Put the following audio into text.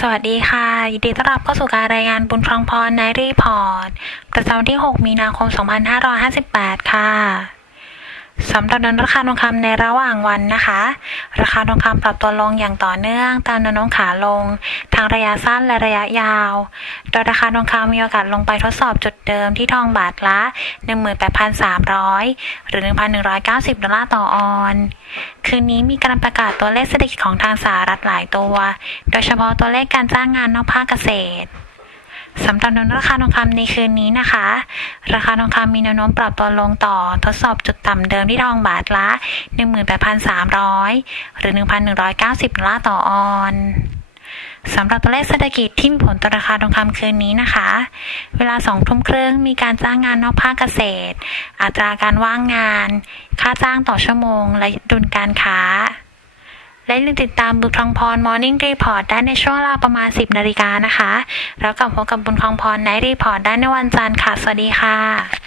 สวัสดีค่ะ ยินดีต้อนรับเข้าสู่การรายงานบุญครองพรในรีพอร์ต ประจำวันที่ 6 มีนาคม 2558 ค่ะ สำหรับแนวราคาทองคำในระหว่างวันนะคะ ราคาทองคำปรับตัวลงอย่างต่อเนื่อง ตามแนวโน้มขาลงทั้งระยะสั้นและระยะยาว โดยราคาทองคำมีโอกาสลงไปทดสอบจุดเดิมที่ทองบาทละ 18,300 หรือ 1,190 ดอลลาร์ต่อออน คืนนี้มีการประกาศตัวเลขเศรษฐกิจของทางสหรัฐหลายตัว โดยเฉพาะตัวเลขการจ้างงานนอกภาคเกษตร สำหรับแนวโน้มราคาทองคำในคืนนี้นะคะ ราคาทองคำมีแนวโน้มปรับตัวลงต่อทดสอบจุดต่ำเดิมที่ทองบาทละ 18,300 หรือ 1,190ดอลลาร์ต่อออนสำหรับตัวเลขเศรษฐกิจที่มีผลต่อราคาทองคำคืนนี้นะคะ เวลาสองทุ่มครึ่งมีการจ้างงานนอกภาคเกษตร อัตราการว่างงาน ค่าจ้างต่อชั่วโมง และดุลการค้า และยังติดตามบุญคลองพร Morning Report ได้ในช่วงเวลาประมาณ 10 นาฬิกานะคะ แล้วกลับพบกับบุญคลองพรในรีพอร์ตได้ในวันจันทร์ค่ะ สวัสดีค่ะ